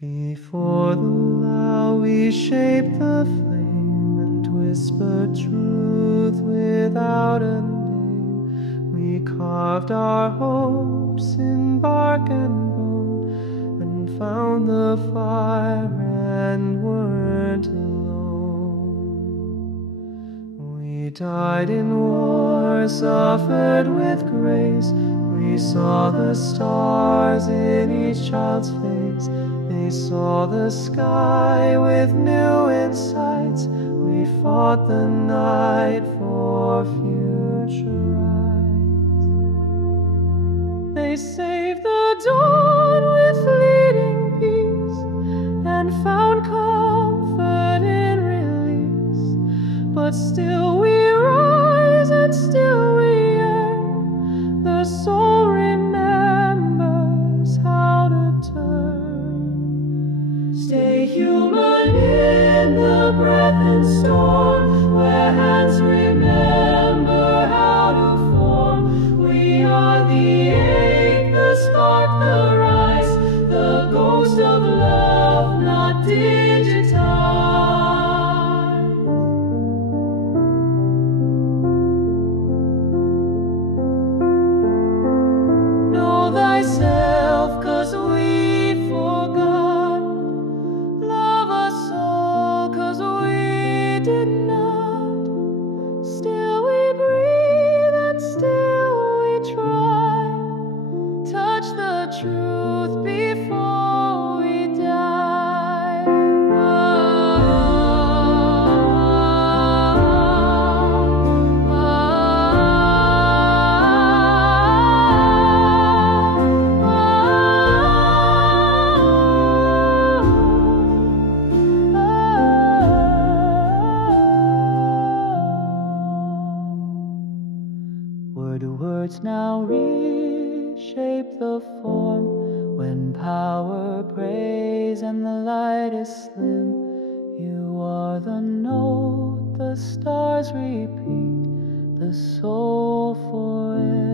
Before the loud we shaped the flame and whispered truth without a name. We carved our hopes in bark and bone and found the fire and weren't alone. We died in war, suffered with grace. We saw the stars in each child's face. They saw the sky with new insights. We fought the night for future rights. They saved the dawn with fleeting peace and found comfort in release. But still we rise and still we yearn. The soul remembers how to turn. Stay human in the breath and storm, where hands remember how to form. We are the ache, the spark, the rise, the ghost of love not digitized. Know thyself, 'cause we forgot. Love us all, 'cause we did not. Still we breathe and still we try. Touch the truth before we die. Word words now reshape the form, when power prays and the light is slim. You are the note the stars repeat, the soul forever.